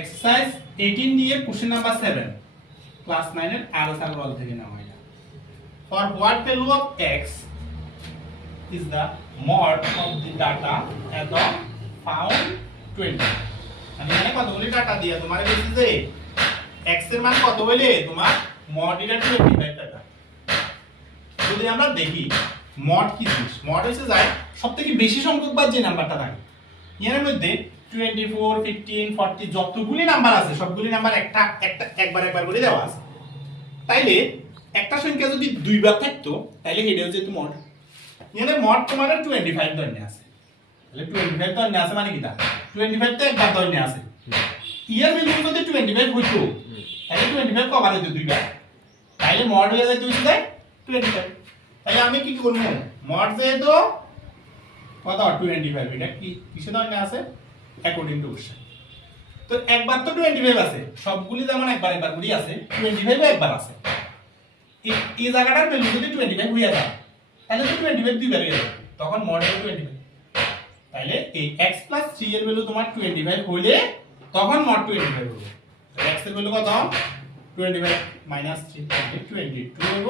exercise 18 দিয়ে question number 7 class 9 এর আরএসআর রল থেকে নেওয়া এটা for what value of x is the mod of the data as of found 20 আমি এখানে কতগুলি ডাটা দিয়ে তোমারে বলছি যে x এর মান কত হইলে তোমার mod এর 25 টাকা যদি আমরা দেখি mod কি জিনিস mod হচ্ছে যায় সবথেকে বেশি সংখ্যক বার যে নাম্বারটা থাকে এর মধ্যে 24 15 40 যতগুলি নাম্বার আছে সবগুলি নাম্বার একবার করে দেওয়া আছে তাইলে একটা সংখ্যা যদি দুইবার থাকতো তাইলে এটা হচ্ছে তো mod এখানে mod তোমার 25 ধরে আছে তাহলে 25 ধরে আছে মানে কি তা 25 তো একবার ধরে আছে ইয়ার ভ্যালু যদি 25 হইতো তাহলে 25 কবার হইতো দুইবার তাইলে mod হয়ে যায় 25 তাহলে আমি কি করব mod যেহেতু কত 25 এটা কি কিসে ধরে আছে অ্যাকর্ডিং টু কোশ্চেন তো একবার তো 25 আছে সবগুলি যেমন একবার করে আছে 25 একবার আছে এই জায়গাটার ভ্যালু যদি 25 হইয়া যায় তাহলে তো 25 দুইবার হয়ে যাবে তখন mod হবে 25 তাহলে এই x 3 এর ভ্যালু তোমার 25 হইলে তখন mod 25 হবে x এর ভ্যালু কত 25 - 3 22 হইব